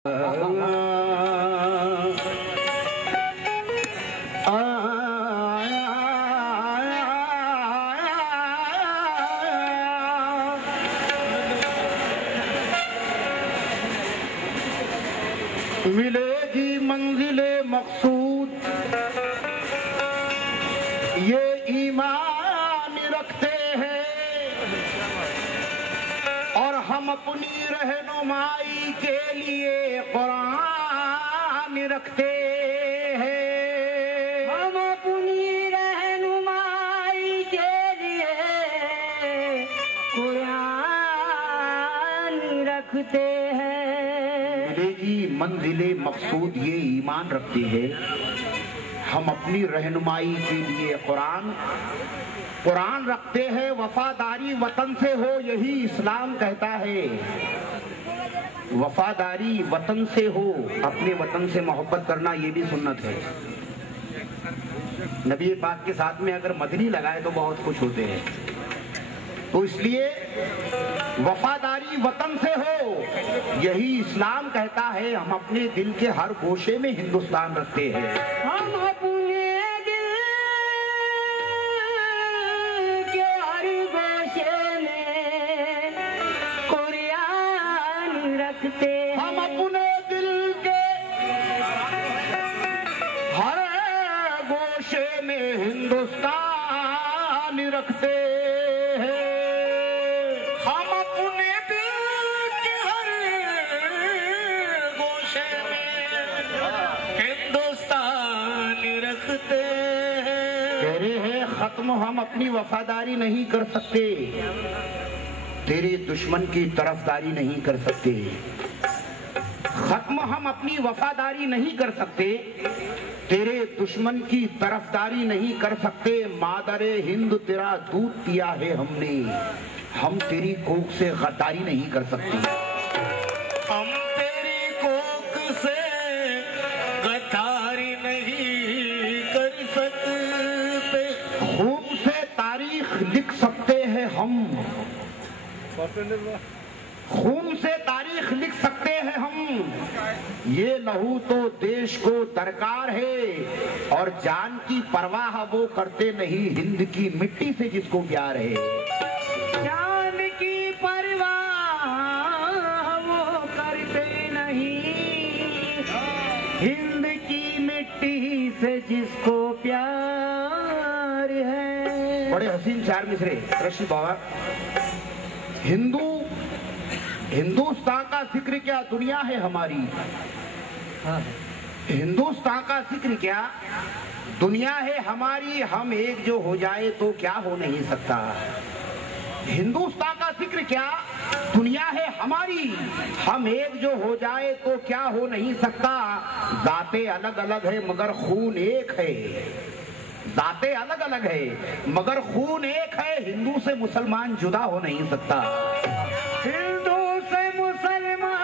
मिलेगी मंजिले मकसूद ये ईमान रखते हैं और हम अपनी रहनुमाई के लिए कुरान रखते हैं। हम अपनी रहनुमाई के लिए कुरान रखते हैं। मिलेगी मंजिले मकसूद ये ईमान रखते हैं हम अपनी रहनुमाई के लिए कुरान रखते हैं। वफादारी वतन से हो यही इस्लाम कहता है। वफादारी वतन से हो, अपने वतन से मोहब्बत करना ये भी सुन्नत है। नबी पाक के साथ में अगर मदनी लगाए तो बहुत खुश होते हैं। तो इसलिए वफादारी वतन से हो यही इस्लाम कहता है। हम अपने दिल के हर गोशे में हिंदुस्तान रखते हैं। हम अपने दिल के हर गोशे में कुरान रखते हैं। हम अपने दिल के हर गोशे में हिंदुस्तान रखते हैं। हम अपने दिल के हर गोशे में हिंदुस्तान रखते हैं। कह रहे हैं खत्म हम अपनी वफादारी नहीं कर सकते, तेरे दुश्मन की तरफदारी नहीं कर सकते। खत्म हम अपनी वफादारी नहीं कर सकते, तेरे दुश्मन की तरफदारी नहीं कर सकते। मादरे हिंद तेरा दूध पिया है हमने, हम तेरी कोख से गद्दारी नहीं कर सकते। हम तेरी कोख से गद्दारी नहीं कर सकते। खून से तारीख लिख सकते हैं हम, खून से तारीख लिख सकते हैं हम। ये लहू तो देश को दरकार है और जान की परवाह वो करते नहीं हिंद की मिट्टी से जिसको प्यार है। जान की परवाह वो करते नहीं हिंद की मिट्टी से जिसको प्यार है। बड़े हसीन चार मिसरे कृष्ण बाबा। हिंदुस्तान का जिक्र क्या दुनिया है हमारी। हिंदुस्तान का जिक्र क्या दुनिया है हमारी। हम एक जो हो जाए तो क्या हो नहीं सकता। हिंदुस्तान का जिक्र क्या दुनिया है हमारी। हम एक जो हो जाए तो क्या हो नहीं सकता। जाते अलग अलग है मगर खून एक है। जाते अलग अलग है मगर खून एक है। हिंदू से मुसलमान जुदा हो नहीं सकता। हिंदू से मुसलमान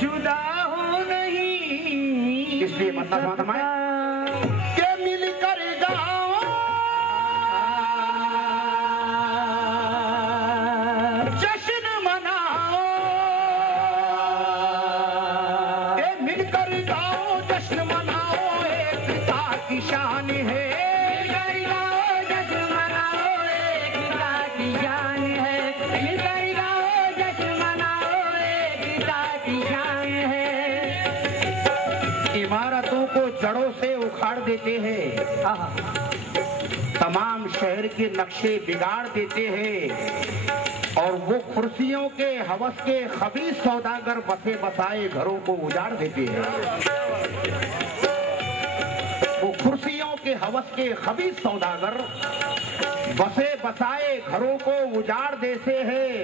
जुदा हो नहीं। इसलिए मतलब फरमाए के मिलकर जाओ जश्न मनाओ। के मिलकर जाओ जश्न मनाओ एकता की शान है। इमारतों को जड़ों से उखाड़ देते हैं, तमाम शहर के नक्शे बिगाड़ देते हैं और वो कुर्सियों के हवस के खबीस सौदागर बसे बसाए घरों को उजाड़ देते हैं। वो कुर्सियों के हवस के खबीस सौदागर बसे बसाए घरों को उजाड़ देते हैं।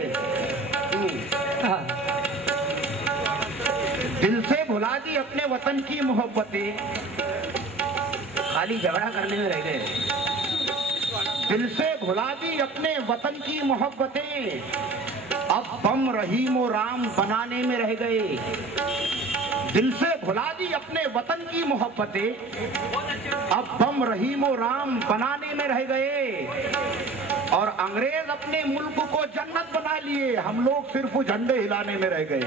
दिल से भुला दी अपने वतन की मोहब्बतें, खाली झगड़ा करने में रह गए। दिल से भुला दी अपने वतन की मोहब्बतें, अब बम रहीम और राम बनाने में रह गए। दिल से भुला दी अपने वतन की मोहब्बतें, अब बम रहीमो राम बनाने में रह गए। और अंग्रेज अपने मुल्क को जन्नत बना लिए, हम लोग सिर्फ झंडे हिलाने में रह गए।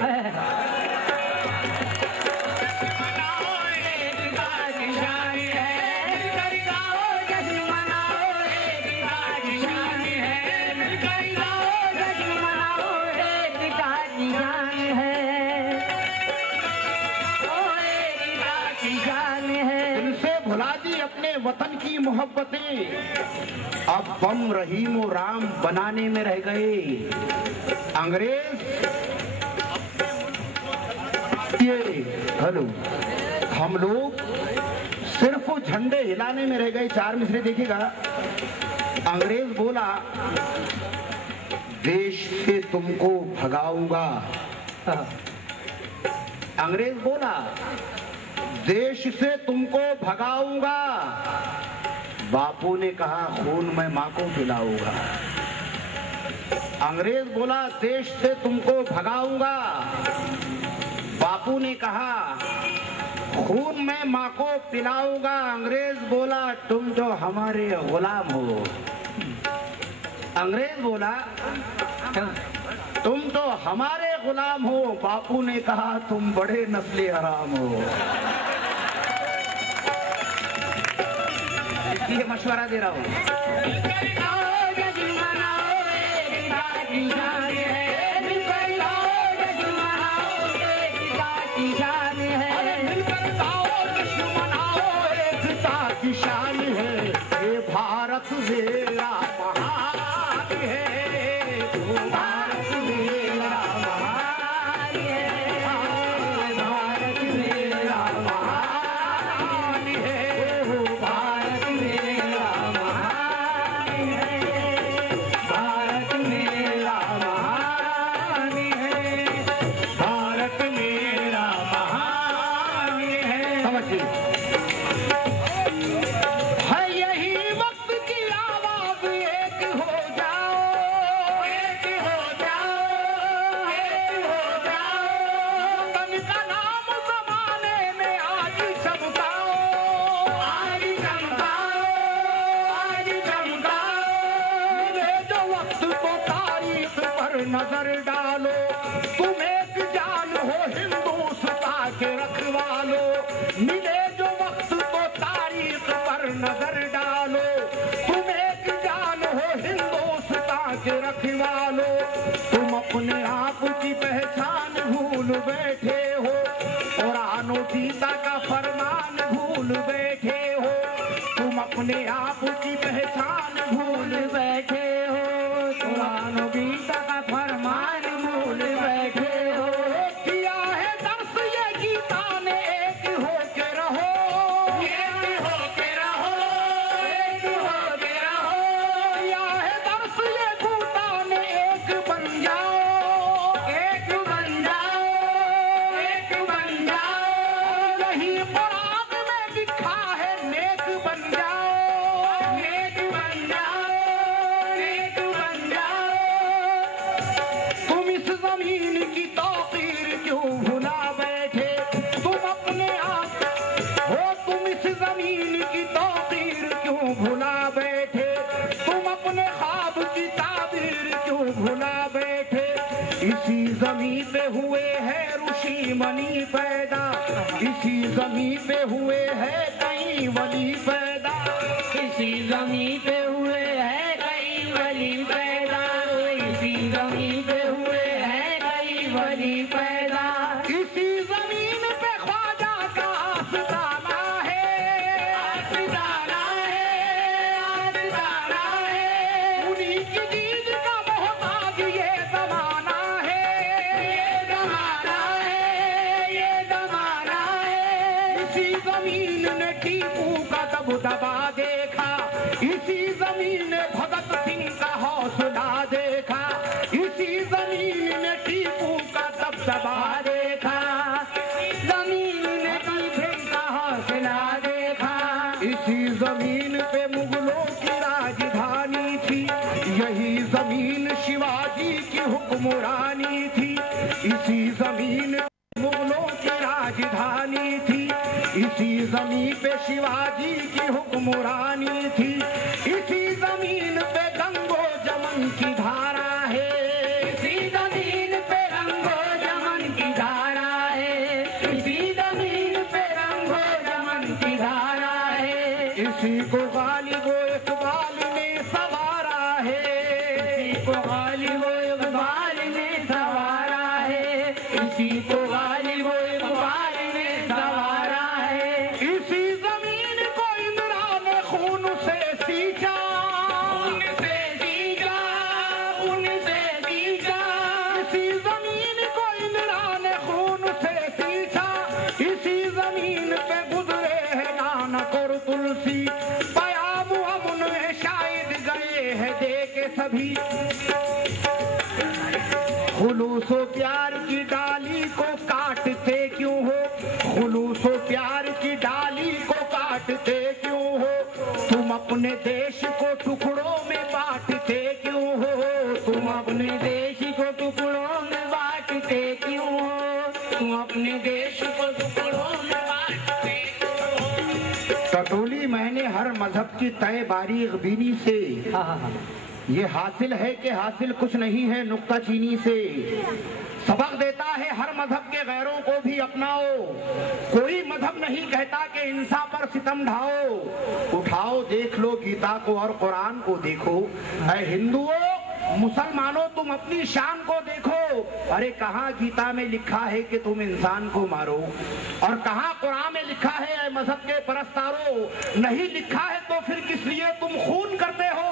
अपने वतन की मोहब्बतें, अब बम रहीमो राम बनाने में रह गए। अंग्रेज ये हेलो, हम लोग सिर्फ झंडे हिलाने में रह गए। 4 मिसरे देखिएगा। अंग्रेज बोला, देश से तुमको भगाऊंगा। अंग्रेज बोला, देश से तुमको भगाऊंगा। बापू ने कहा, खून मैं मां को पिलाऊंगा। अंग्रेज बोला, देश से तुमको भगाऊंगा। बापू ने कहा, खून मैं मां को पिलाऊंगा। अंग्रेज बोला, तुम जो हमारे गुलाम हो। अंग्रेज बोला, तुम तो हमारे गुलाम हो। बापू ने कहा, तुम बड़े नस्ले हराम हो। इसलिए मशवरा दे रहा हूँ। शान है ये भारत मेरा महान है, भारत मेरा महान है, भारत मेरा महान है, भारत मेरा महान है, भारत मेरा महान है, भारत मेरा महान है। समझिए, नजर डालो, तुम एक जान हो हिंदुस्तान के रखवालो। मिले जो वक्त तो तारीख पर नजर डालो, तुम एक जान हो हिंदुस्तान के रखवालो। तुम अपने आप की पहचान भूल बैठे हो, कुरान और गीता का फरमान भूल बैठे हो। तुम अपने आप की पहचान भूल बैठे हो, कुरान और गीता का फरमान भूल बैठे हो। किया है दर्श ये गीता ने, एक होके रहो, एक होके रहो, एक होके रहो। किया है दर्श ये गीता ने, एक बन जाओ, एक बन जाओ, एक बन जाओ। यही कुरान में लिखा है, नेक बन जाओ, नेक बन जाओ, नेक बन जाओ। तुम इस जमीन की तौकीर क्यों भुला बैठे, तुम अपने आप हो। तुम इस जमीन की तौकीर क्यों भुला बैठे, तुम अपने ख्वाब की ताबीर क्यों भुला बैठे। इसी जमीन पे हुए हैं ऋषि मनी पैदा, इसी जमीन पे हुए हैं कई वली पैदा, इसी जमीन पे हुए हैं कई वली पैदा, इसी जमीन पे हुए हैं कई वली पैदा। इसी जमीन पे ख्वाजा का आस्ताना है, आस्ताना है, आस्ताना है। उन्हीं की चीज का मोहताज ये जमाना है, ये जमाना है, ये जमाना है। इसी जमीन ने टीपू का दबदबा देखा, इसी जमीन ने भगत सिंह का हौसला देखा, इसी जमीन ने टीपू का दबदबा देखा, जमीन ने टीपू का हौसला देखा। इसी जमीन पे मुगलों की राजधानी थी, यही जमीन शिवाजी की हुक्मरानी थी। इसी जमीन मुगलों की राजधानी जमीन पे शिवाजी की हुक्मरानी थी, इसी जमीन पे गंगो जमन की धारा है, इसी जमीन पे रंगो जमन की धारा है, इसी जमीन पे रंगो जमन की धारा है। इसी को गालिबो इकबाल ने सवारा है, इसी को गालिबो इकबाल ने सवारा है, इसी को गालिबो इकबाल ने सवारा है। इसी जमीन को इंदिरा ने खून से सींचा, उनसे सींचा, उनसे सींचा, इसी जमीन को इंदिरा ने खून से सींचा, इसी जमीन पे गुजरे हैं नानक और तुलसी, पयाम हम उनमें शायद गए हैं दे के सभी। खुलूसो प्यार की डाली को काटते क्यों हो, खुलूसो प्यार की डाली को काटते क्यों हो, तुम अपने देश को टुकड़ों में बांटते क्यों हो, तुम अपने देश को टुकड़ों में बांटते क्यों हो, तुम अपने देश को टुकड़ों में बांटते हो। टटोली मैंने हर मजहब की तय बारीक बीनी से, ये हासिल है कि हासिल कुछ नहीं है नुक्ता चीनी से, सबक देता है हर मजहब के गैरों को भी अपनाओ, कोई मजहब नहीं कहता कि इंसान पर सितम ढाओ, उठाओ देख लो गीता को और कुरान को देखो, ऐ हिंदुओं मुसलमानों तुम अपनी शान को देखो, अरे कहाँ गीता में लिखा है कि तुम इंसान को मारो, और कहाँ कुरान में लिखा है ऐ मजहब के परस्तारों, नहीं लिखा है तो फिर किस लिए तुम खून करते हो,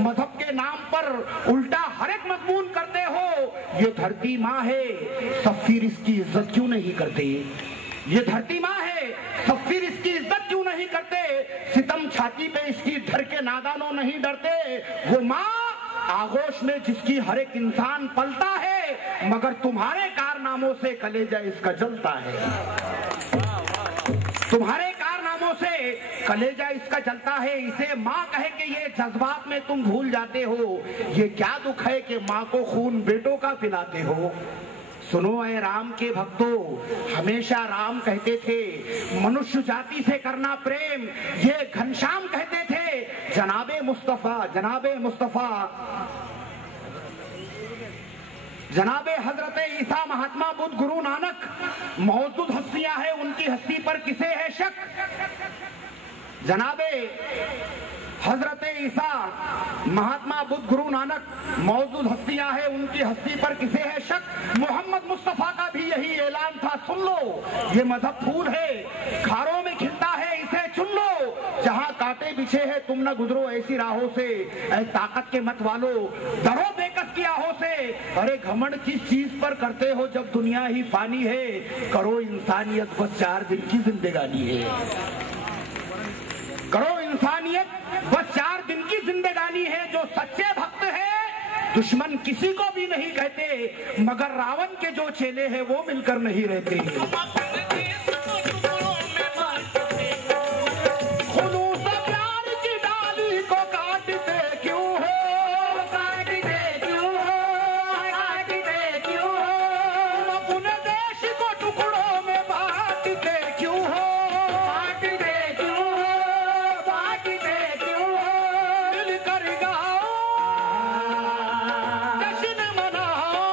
मजहब के नाम पर उल्टा हर एक मजमून करते हो, ये धरती माँ है सब फिर इसकी इज्जत क्यों नहीं करते, ये धरती माँ है सब फिर इसकी इज्जत क्यों नहीं करते, सितम छाती पे इसकी धर के नादानों नहीं डरते, वो माँ आगोश में जिसकी हर एक इंसान पलता है, मगर तुम्हारे कारनामों से कलेजा इसका जलता है, तुम्हारे कारनामों से कलेजा इसका जलता है, इसे माँ कहे कि ये जज्बात में तुम भूल जाते हो, ये क्या दुख है कि माँ को खून बेटों का पिलाते हो। सुनो ऐ राम के भक्तों, हमेशा राम कहते थे मनुष्य जाति से करना प्रेम, ये घनश्याम कहते थे जनाबे मुस्तफा, जनाबे मुस्तफा, जनाबे हजरत ईसा, महात्मा बुद्ध, गुरु नानक, मौजूद हस्तियां हैं उनकी हस्ती पर किसे है शक, जनाबे हजरत ईसा, महात्मा बुद्ध, गुरु नानक, मौजूद हस्तियां हैं उनकी हस्ती पर किसे है शक, मोहम्मद मुस्तफा का भी यही ऐलान था सुन लो, ये मजहब फूल है खारों में खिलता है इसे चुन लो, जहां कांटे बिछे हैं तुम न गुजरो ऐसी राहों से, ऐ ताकत के मत वालो डरो बेकस की आहों से, अरे घमंड किस चीज पर करते हो जब दुनिया ही फानी है, करो इंसानियत बस 4 दिन की जिंदगानी है, करो इंसानियत बस 4 दिन की जिंदगानी है, जो सच्चे भक्त है दुश्मन किसी को भी नहीं कहते, मगर रावण के जो चेले हैं वो मिलकर नहीं रहते, खुलूस प्यार की डाली को काटते क्यों हो, काटते क्यों हो, काटते क्यों हो, अपने देश को टुकड़ों में बांटते क्यों हो, बांटते क्यों हो, बांटते क्यों हो, मिलकर गाओ जश्न मनाओ,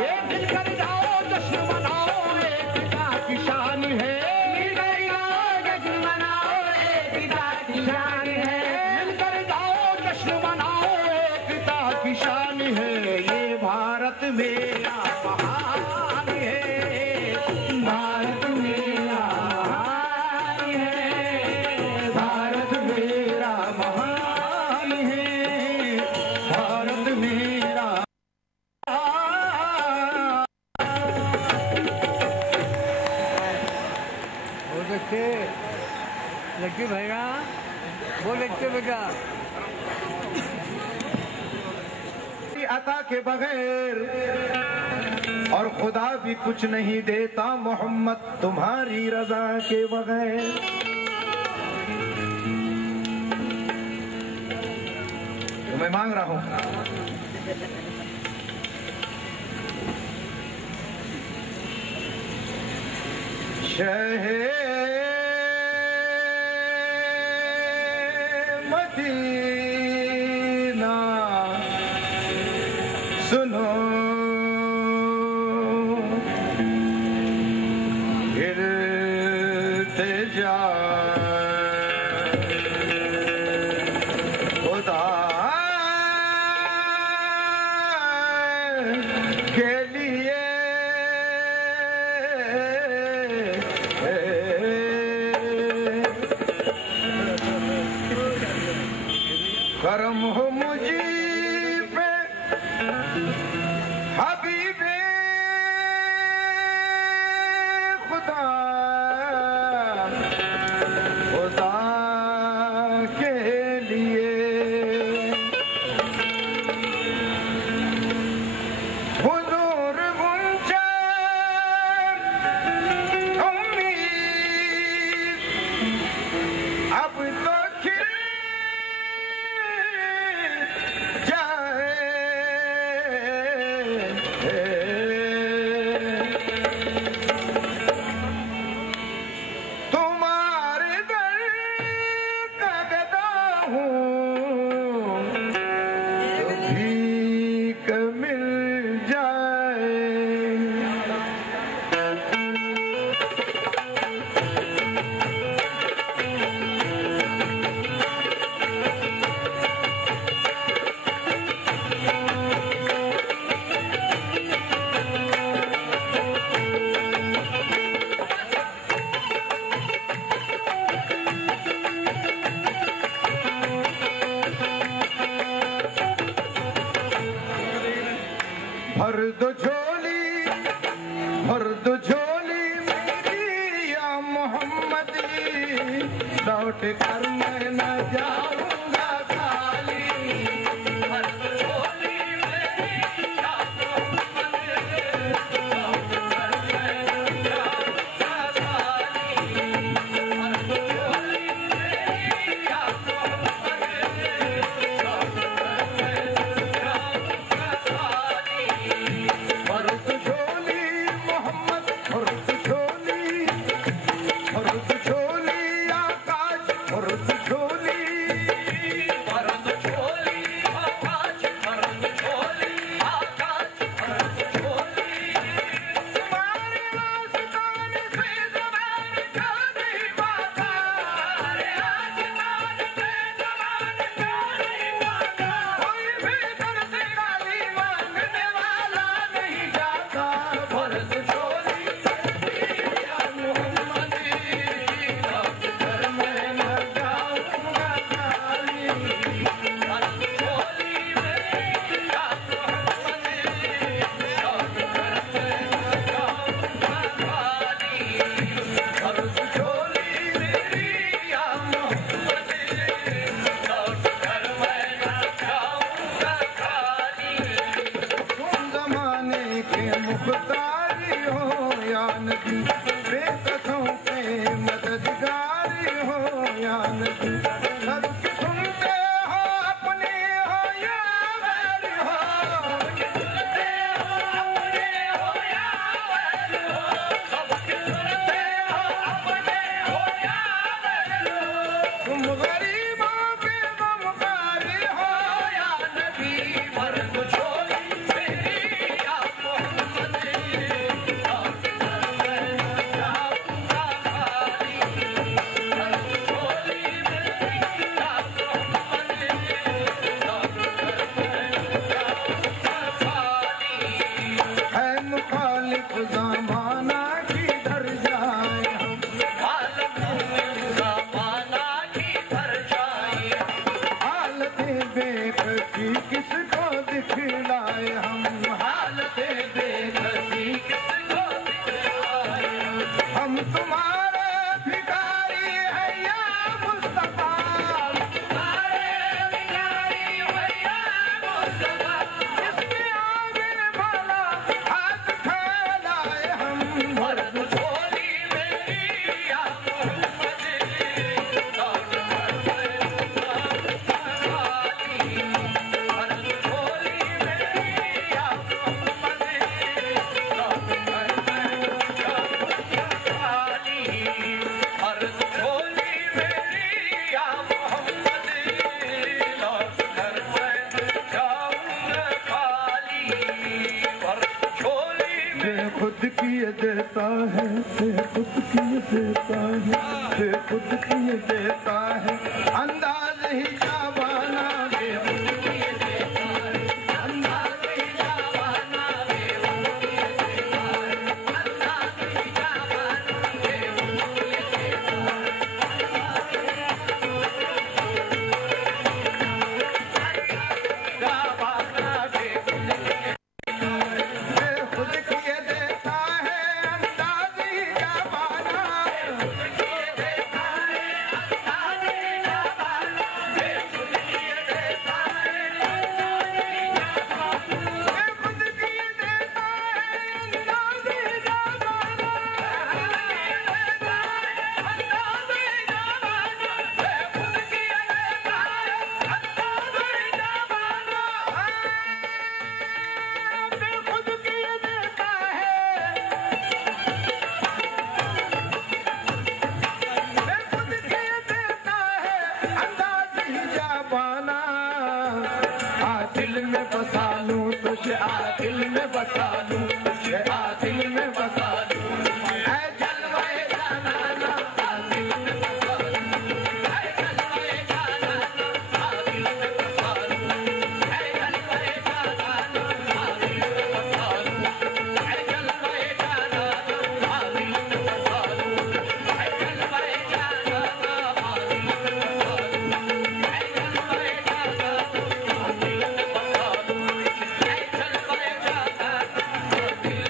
ये मिलकर गाओ जश्न मनाओ, एकता की शान है, मिलकर गाओ जश्न मनाओ, एकता की शान है, मिलकर गाओ जश्न मनाओ, एकता की शान है, ये भारत मेरा महान है, भारत मेरा महान है, भारत मेरा महान है, भारत मेरा वो देखते लड़की भैया, वो देखते बेटा, अता के बगैर और खुदा भी कुछ नहीं देता मोहम्मद तुम्हारी रजा के बगैर, तो मैं मांग रहा हूं शहे मदीना सुनो इल्तिजा खुदा के लिए करम हो मुझे पे हबीबे खुदा खुदा के लिए हुजूर गुंजा उम्मीद अब तो खिल तुम्हारे दर का गदा हूँ तो भीख मिल जाए भर दो झोली मेरी या मोहम्मदी लौट कर मैं न जाऊंगा खाली भर दो झोली मेरी या मोहम्मदी लौट कर मैं न जाऊंगा खाली भर दो झोली मेरी या मोहम्मदी लौट कर मैं न जाऊंगा खाली भरत झोली मोहम्मद भरत झोली आकाश भरत झोली भरत झोली आकाश भरत झोली आकाश भरत झोली तुम्हारे आस्तान से ज़बान का नहीं पाता तुम्हारे आस्तान से ज़बान का नहीं पाता कोई भी दर से गाली मांगने वाला नहीं जाता भरत झोली या मोहम्मदी लौट कर मैं न जाऊंगा खाली भरत झोली मेरी या मोहम्मदी लौट कर मैं न जाऊंगा खाली भरत झोली मेरी या मोहम्मदी लौट कर मैं न जाऊंगा खाली तुम जमाने के मुख्तारी हो या नबी बेकसों के मददगारी हो या नबी सबकी सुनते हो अपने हो या गैर हो सबकी सुनते हो अपने हो या गैर हो सबकी सुनते हो अपने हो या गैर हो तुम गरीबों के गमगारी हो या नबी भरत झोली मेरी या मोहम्मदी लौट कर मैं न जाऊंगा खाली भरत झोली मेरी या मोहम्मदी लौट कर मैं न जाऊंगा खाली है मुखालिफ ज़माना किधर जाए हम हालत ज़माना किधर जाए हालतें बेकसी किसको दिखलाए हम हालतें बेकसी किसको दिखलाए हम तुम्हारे भिखारी है या मुस्तफा तुम्हारे भिखारी है या मुस्तफा इसके आगे भला हाथ फैलाए हम किए देता है, खुद किए देता है, खुद किए देता है, अंदाज ही जावाना बेखुद किए देता है, अंदाज ही जावाना बेखुद किए देता है, अंदाज ही जावाना बेखुद किए देता है, जावाना बेखुद किए देता है, अंदाज ही जावाना दिल में बसा लूं तुझे, दिल में बसा लूं तुझे, दिल में बसा लूं, ऐ जलवाए जानाना, दिल में बसा लूं, ऐ जलवाए जानाना, दिल में बसा लूं, ऐ जलवाए जानाना, दिल में बसा लूं, ऐ जलवाए जानाना, दिल में बसा लूं, ऐ जलवाए जानाना, दिल में बसा लूं, ऐ जलवाए जानाना, दिल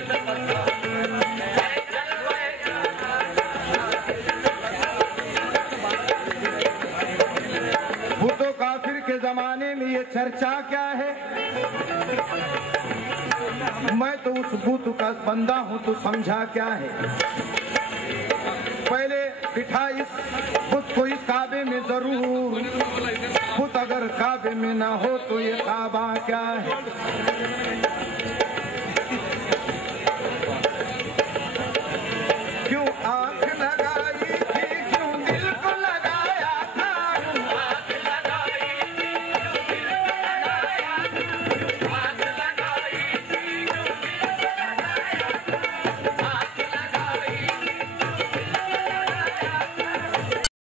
में काफिर के जमाने में ये चर्चा क्या है? मैं तो उस बुत का बंदा हूं, तो समझा क्या है? पहले बिठा इस बुत को इस काबे में जरूर, बुत अगर काबे में ना हो तो ये काबा क्या है?